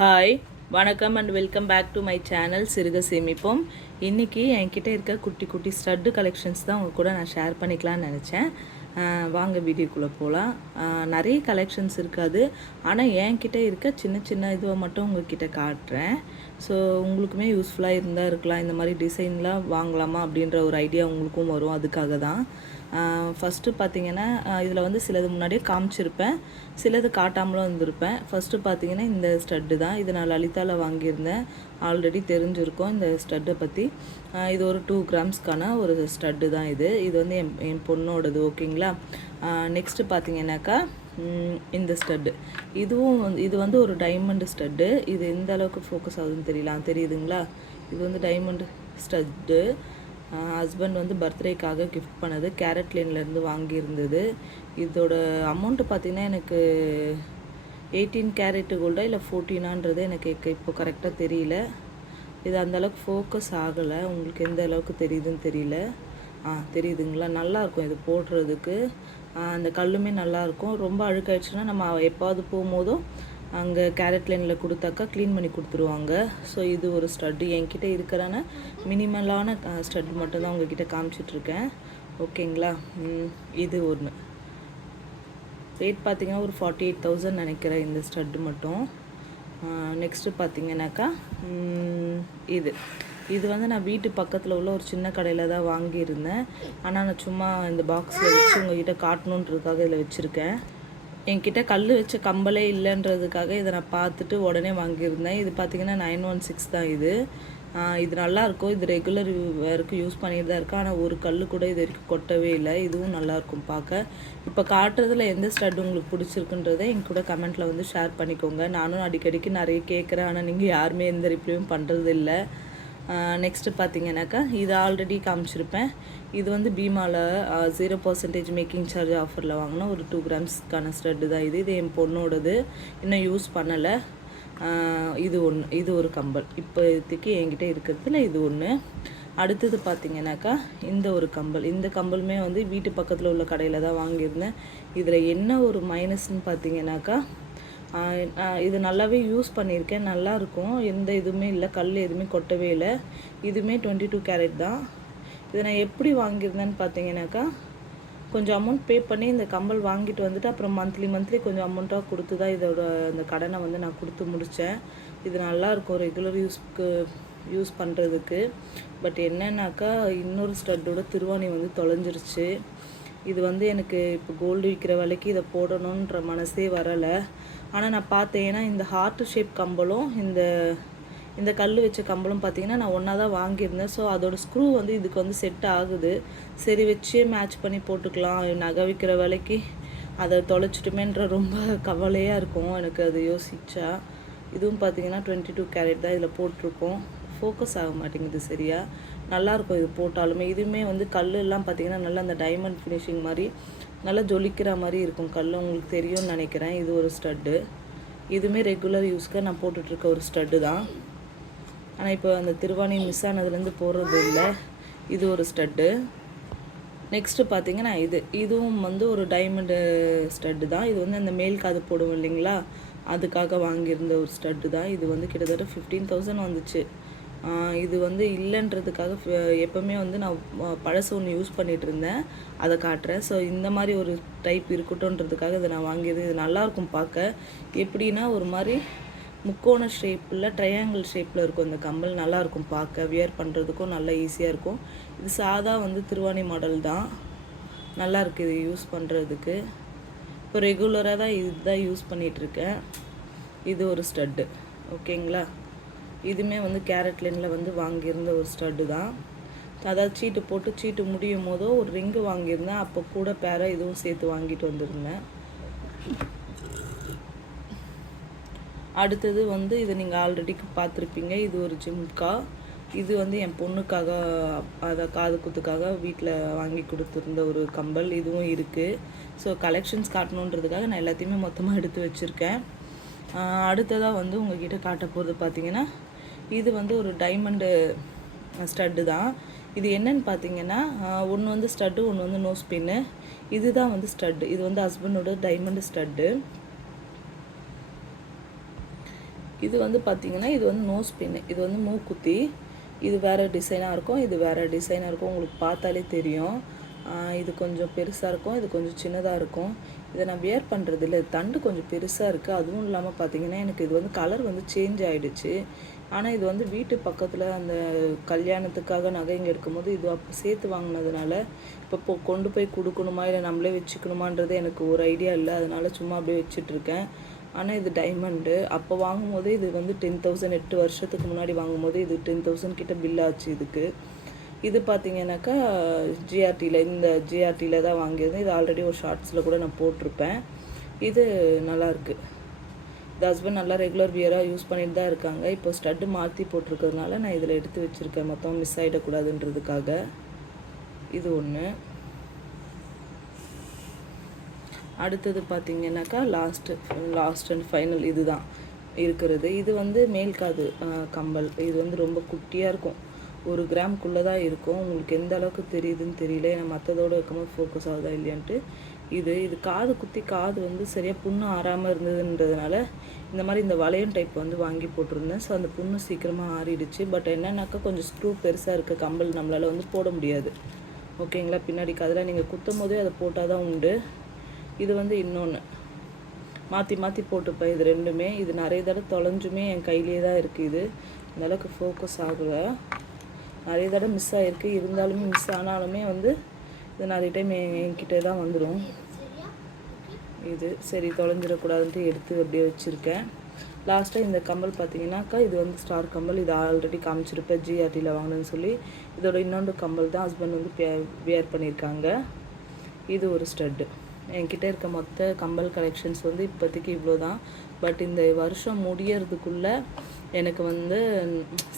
Hi வணக்கம் and welcome back to my channel சிறுக சேமிப்போம். இன்றைக்கி என்கிட்ட இருக்க குட்டி குட்டி ஸ்டட்டு கலெக்ஷன்ஸ் தான் உங்கள் கூட நான் ஷேர் பண்ணிக்கலான்னு நினச்சேன். வாங்க வீடியோக்குள்ளே போகலாம். நிறைய கலெக்ஷன்ஸ் இருக்காது, ஆனால் என்கிட்ட இருக்க சின்ன சின்ன இதுவை மட்டும் உங்கள்கிட்ட காட்டுறேன். ஸோ உங்களுக்குமே யூஸ்ஃபுல்லாக இருந்தால் இருக்கலாம். இந்த மாதிரி டிசைன்லாம் வாங்கலாமா அப்படின்ற ஒரு ஐடியா உங்களுக்கும் வரும். அதுக்காக தான் ஃபஸ்ட்டு பார்த்திங்கன்னா இதில் வந்து சிலது முன்னாடியே காமிச்சிருப்பேன், சிலது காட்டாமலும் இருந்திருப்பேன். ஃபஸ்ட்டு பார்த்திங்கன்னா இந்த ஸ்டட்டு தான். இது நான் லலிதாவில் வாங்கியிருந்தேன். ஆல்ரெடி தெரிஞ்சிருக்கோம் இந்த ஸ்டட்டை பற்றி. இது ஒரு 2 கிராம்ஸ்க்கான ஒரு ஸ்டட்டு தான். இது வந்து என் பொண்ணோடது. ஓகேங்களா. நெக்ஸ்ட்டு பார்த்திங்கனாக்கா இந்த ஸ்டட்டு இது வந்து ஒரு டைமண்டு ஸ்டட்டு. இது எந்த அளவுக்கு ஃபோக்கஸ் ஆகுதுன்னு தெரியல, தெரியுதுங்களா? இது வந்து டைமண்டு ஸ்டட்டு. ஹஸ்பண்ட் வந்து பர்த்டேக்காக கிஃப்ட் பண்ணது, கேரட் லேன்லேருந்து வாங்கியிருந்தது. இதோட அமௌண்ட்டு பார்த்திங்கன்னா எனக்கு 18 கேரட்டு கோல்டா இல்லை 14ஆன்றது எனக்கு இப்போ கரெக்டாக தெரியல. இது அந்தளவுக்கு ஃபோக்கஸ் ஆகலை. உங்களுக்கு எந்த அளவுக்கு தெரியுதுன்னு தெரியல. தெரியுதுங்களா? நல்லாயிருக்கும் இது போடுறதுக்கு. அந்த கல்லுமே நல்லாயிருக்கும். ரொம்ப அழுக்காயிடுச்சுன்னா நம்ம எப்பாவது போகும்போதும் அங்கே கேரட் லைனில் கொடுத்தாக்கா க்ளீன் பண்ணி கொடுத்துருவாங்க. ஸோ இது ஒரு ஸ்டட்டு என்கிட்ட இருக்கிறான மினிமலான ஸ்டட் மட்டும்தான் உங்ககிட்ட காமிச்சிட்ருக்கேன். ஓகேங்களா. இது ஒன்று ரேட் பார்த்திங்கன்னா ஒரு 48,000 நினைக்கிறேன் இந்த ஸ்டட்டு மட்டும். நெக்ஸ்ட்டு பார்த்திங்கனாக்கா இது வந்து நான் வீட்டு பக்கத்தில் உள்ள ஒரு சின்ன கடையில் தான் வாங்கியிருந்தேன். ஆனால் நான் சும்மா இந்த பாக்ஸில் வச்சு உங்கள்கிட்ட காட்டணுன்றதுக்காக இதில் வச்சுருக்கேன். என்கிட்ட கல் வச்ச கம்பலே இல்லைன்றதுக்காக இதை நான் பார்த்துட்டு உடனே வாங்கியிருந்தேன். இது பார்த்திங்கன்னா 916 தான். இது நல்லாயிருக்கும். இது ரெகுலர் வரைக்கும் யூஸ் பண்ணிட்டு தான் இருக்கேன். ஆனால் ஒரு கல் கூட இது வரைக்கும் கொட்டவே இல்லை. இதுவும் நல்லாயிருக்கும் பார்க்க. இப்போ காட்டுறதுல எந்த ஸ்டட் உங்களுக்கு பிடிச்சிருக்குன்றதை என் கூட கமெண்ட்டில் வந்து ஷேர் பண்ணிக்கோங்க. நானும் அடிக்கடிக்கு நிறைய கேட்குறேன், ஆனால் நீங்கள் யாருமே எந்த ரிப்ளையும் பண்ணுறது இல்லை. நெக்ஸ்ட்டு பார்த்திங்கனாக்கா இது ஆல்ரெடி காமிச்சிருப்பேன். இது வந்து பீமாவில் 0% மேக்கிங் சார்ஜ் ஆஃபரில் வாங்கினா ஒரு 2 கிராம்ஸ்க்கான ஸ்டட்டு தான். இது என் பொண்ணோடது, இன்னும் யூஸ் பண்ணலை. இது ஒரு கம்பல் இப்போதைக்கு என்கிட்ட இருக்கிறதுல இது ஒன்று. அடுத்தது பார்த்திங்கனாக்கா இந்த ஒரு கம்பல். இந்த கம்பலுமே வந்து வீட்டு பக்கத்தில் உள்ள கடையில் தான் வாங்கியிருந்தேன். இதில் என்ன ஒரு மைனஸ்ன்னு பார்த்திங்கனாக்கா இது நல்லாவே யூஸ் பண்ணியிருக்கேன், நல்லாயிருக்கும். எந்த இதுவுமே இல்லை, கல் எதுவுமே கொட்டவே இல்லை. இதுவுமே 22 கேரட் தான். இதை நான் எப்படி வாங்கியிருந்தேன்னு பார்த்தீங்கன்னாக்கா, கொஞ்சம் அமௌண்ட் பே பண்ணி இந்த கம்பல் வாங்கிட்டு வந்துட்டு அப்புறம் மந்த்லி கொஞ்சம் அமௌண்ட்டாக கொடுத்து தான் இதோட அந்த கடனை வந்து நான் கொடுத்து முடித்தேன். இது நல்லாயிருக்கும் ரெகுலர் யூஸ் பண்ணுறதுக்கு. பட் என்னன்னாக்கா இன்னொரு ஸ்டட்டோட திருவாணி வந்து தொலைஞ்சிருச்சு. இது வந்து எனக்கு இப்போ கோல்டு விற்கிற விலைக்கு இதை போடணுன்ற மனசே வரலை. ஆனால் நான் பார்த்தேன், ஏன்னா இந்த ஹார்ட் ஷேப் கம்பலும் இந்த கல் வச்ச கம்பலும் பார்த்திங்கன்னா நான் ஒன்றா தான் வாங்கியிருந்தேன். ஸோ அதோடய ஸ்க்ரூ வந்து இதுக்கு வந்து செட் ஆகுது. சரி வச்சே மேட்ச் பண்ணி போட்டுக்கலாம், நகை விற்கிற விலைக்கு அதை தொலைச்சிட்டுமேன்ற ரொம்ப கவலையாக இருக்கும் எனக்கு அது யோசிச்சா. இதுவும் பார்த்திங்கன்னா 22 கேரட் தான் இதில் போட்டிருக்கோம். ஃபோக்கஸ் ஆக மாட்டேங்குது சரியா. நல்லாயிருக்கும் இது போட்டாலுமே. இதுவுமே வந்து கல்லெல்லாம் பார்த்திங்கன்னா நல்லா அந்த டைமண்ட் ஃபினிஷிங் மாதிரி நல்லா ஜொலிக்கிற மாதிரி இருக்கும் கல், உங்களுக்கு தெரியும்னு நினைக்கிறேன். இது ஒரு ஸ்டட்டு. இதுவுமே ரெகுலர் யூஸ்க்கு நான் போட்டுட்ருக்க ஒரு ஸ்டட்டு தான். ஆனால் இப்போ அந்த திருவாணி மிஸ் ஆனதுலேருந்து போடுறது இல்லை. இது ஒரு ஸ்டட்டு. நெக்ஸ்ட்டு பார்த்திங்கன்னா இதுவும் வந்து ஒரு டைமண்டு ஸ்டட்டு தான். இது வந்து அந்த மேல் காது போடுவோம் இல்லைங்களா, அதுக்காக வாங்கியிருந்த ஒரு ஸ்டட்டு தான். இது வந்து கிட்டத்தட்ட 15,000 வந்துச்சு. இது வந்து இல்லைன்றதுக்காக எப்போவுமே வந்து நான் பழசு ஒன்று யூஸ் பண்ணிகிட்டு இருந்தேன், அதை காட்டுறேன். ஸோ இந்த மாதிரி ஒரு டைப் இருக்கட்டும்ன்றதுக்காக இதை நான் வாங்கியது. இது நல்லாயிருக்கும் பார்க்க. எப்படின்னா ஒரு மாதிரி முக்கோண ஷேப்பில் ட்ரையாங்கிள் ஷேப்பில் இருக்கும் இந்த கம்பல். நல்லாயிருக்கும் பார்க்க, வியர் பண்ணுறதுக்கும் நல்லா ஈஸியாக இருக்கும். இது சாதா வந்து திருவாணி மாடல் தான். நல்லாயிருக்கு இது யூஸ் பண்ணுறதுக்கு. இப்போ ரெகுலராக தான் இதுதான் யூஸ் பண்ணிகிட்ருக்கேன். இது ஒரு ஸ்டட்டு. ஓகேங்களா. இதுவுமே வந்து கேரட் லைனில் வந்து வாங்கியிருந்த ஒரு ஸ்டட்டு தான். அதாவது சீட்டு போட்டு சீட்டு முடியும் போதோ ஒரு ரிங்கு வாங்கியிருந்தேன், அப்போ கூட பேர இதுவும் சேர்த்து வாங்கிட்டு வந்திருந்தேன். அடுத்தது வந்து இது நீங்கள் ஆல்ரெடி பார்த்துருப்பீங்க. இது ஒரு ஜிம்கா. இது வந்து என் பொண்ணுக்காக, அதை காது குத்துக்காக வீட்டில் வாங்கி கொடுத்துருந்த ஒரு கம்பல். இதுவும் இருக்குது. ஸோ கலெக்ஷன்ஸ் காட்டணுன்றதுக்காக நான் எல்லாத்தையுமே மொத்தமாக எடுத்து வச்சுருக்கேன். அடுத்ததாக வந்து உங்கள்கிட்ட காட்ட போகிறது பார்த்திங்கன்னா இது வந்து ஒரு டைமண்டு ஸ்டட்டு தான். இது என்னன்னு பார்த்தீங்கன்னா ஒன்று வந்து ஸ்டட்டு, ஒன்று வந்து நோஸ் பின்னு. இதுதான் வந்து ஸ்டட்டு. இது வந்து ஹஸ்பண்டோட டைமண்டு ஸ்டட்டு. இது வந்து பார்த்திங்கன்னா இது வந்து நோஸ் பின்னு, இது வந்து மூக்குத்தி. இது வேறு டிசைனாக இருக்கும், இது வேறு டிசைனாக இருக்கும். உங்களுக்கு பார்த்தாலே தெரியும். இது கொஞ்சம் பெருசாக இருக்கும், இது கொஞ்சம் சின்னதாக இருக்கும். இதை நான் வியர் பண்ணுறது இல்லை, தண்டு கொஞ்சம் பெருசாக இருக்குது. அதுவும் இல்லாமல் பார்த்திங்கன்னா எனக்கு இது வந்து கலர் வந்து சேஞ்ச் ஆகிடுச்சு. ஆனால் இது வந்து வீட்டு பக்கத்தில் அந்த கல்யாணத்துக்காக நகைங்க எடுக்கும்போது இது அப்போ சேர்த்து வாங்கினதுனால இப்போ கொண்டு போய் கொடுக்கணுமா இல்லை நம்மளே வச்சுக்கணுமான்றது எனக்கு ஒரு ஐடியா இல்லை. அதனால் சும்மா அப்படியே வச்சிட்ருக்கேன். ஆனால் இது டைமண்டு. அப்போ வாங்கும்போது இது வந்து 10,000, 8 வருஷத்துக்கு முன்னாடி வாங்கும்போது இது 10,000 கிட்ட பில் ஆச்சு இதுக்கு. இது பார்த்தீங்கன்னாக்கா ஜிஆர்டியில், இந்த ஜிஆர்டியில் தான் வாங்கியிருந்தேன். இது ஆல்ரெடி ஒரு ஷார்ட்ஸில் கூட நான் போட்டிருப்பேன். இது நல்லாயிருக்கு. இந்த ஹஸ்பண்ட் நல்லா ரெகுலர் வியராக யூஸ் பண்ணிட்டு தான் இருக்காங்க. இப்போ ஸ்டட்டு மாற்றி போட்டிருக்கிறதுனால நான் இதில் எடுத்து வச்சுருக்கேன், மொத்தம் மிஸ் ஆகிடக்கூடாதுன்றதுக்காக. இது ஒன்று. அடுத்தது பார்த்திங்கனாக்கா லாஸ்ட் அண்ட் ஃபைனல் இது தான் இருக்கிறது. இது வந்து மேல்காது கம்பல். இது வந்து ரொம்ப குட்டியாக இருக்கும், 1 கிராம்குள்ளே தான் இருக்கும். உங்களுக்கு எந்த அளவுக்கு தெரியுதுன்னு தெரியல, ஏன்னா மற்றதோடு வைக்கும்போது ஃபோக்கஸ் ஆகுதா இல்லையான்ட்டு. இது காது குத்தி காது வந்து சரியாக புண்ணு ஆறாமல் இருந்ததுன்றதுனால இந்த மாதிரி இந்த வளையம் டைப் வந்து வாங்கி போட்டிருந்தேன். ஸோ அந்த புண்ணு சீக்கிரமாக ஆறிடுச்சு. பட் என்னன்னாக்கா கொஞ்சம் ஸ்க்ரூ பெருசாக இருக்க கம்பல் நம்மளால் வந்து போட முடியாது. ஓகேங்களா? பின்னாடி காதில் நீங்கள் குத்தும் போதே அதை போட்டால் தான் உண்டு. இது வந்து இன்னொன்று மாற்றி போட்டுப்பேன். இது ரெண்டுமே இது நிறைய தடவை தொலைஞ்சுமே என் கையிலே தான் இருக்குது. இது அந்தளவுக்கு ஃபோக்கஸ் ஆகலை, நிறைய தடவை மிஸ் ஆகிருக்கு. இருந்தாலுமே மிஸ் ஆனாலுமே வந்து இது நிறைய டைம் என்கிட்ட தான் வந்துடும். இது சரி தொலைஞ்சிடக்கூடாதுன்ட்டு எடுத்து அப்படியே வச்சுருக்கேன். லாஸ்ட்டாக இந்த கம்பல் பார்த்தீங்கன்னாக்கா இது வந்து ஸ்டார் கம்பல். இது ஆல்ரெடி காமிச்சிருப்பேன், ஜிஆர்டியில் வாங்கினேன்னு சொல்லி. இதோட இன்னொன்று கம்பல் தான் ஹஸ்பண்ட் வந்து வியர் பண்ணியிருக்காங்க. இது ஒரு ஸ்டட்டு. என்கிட்ட இருக்க மொத்த கம்பல் கலெக்ஷன்ஸ் வந்து இப்போதைக்கு இவ்வளோ தான். பட் இந்த வருஷம் முடியறதுக்குள்ளே எனக்கு வந்து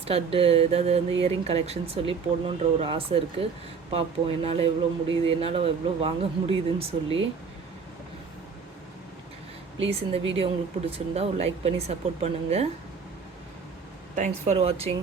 ஸ்டட்டு ஏதாவது வந்து இயரிங் கலெக்ஷன்ஸ் சொல்லி போடணுன்ற ஒரு ஆசை இருக்குது. பார்ப்போம் என்னால் எவ்வளோ முடியுது, என்னால் எவ்வளோ வாங்க முடியுதுன்னு சொல்லி. ப்ளீஸ் இந்த வீடியோ உங்களுக்கு பிடிச்சிருந்தா ஒரு லைக் பண்ணி சப்போர்ட் பண்ணுங்கள். தேங்க்ஸ் ஃபார் வாட்சிங்.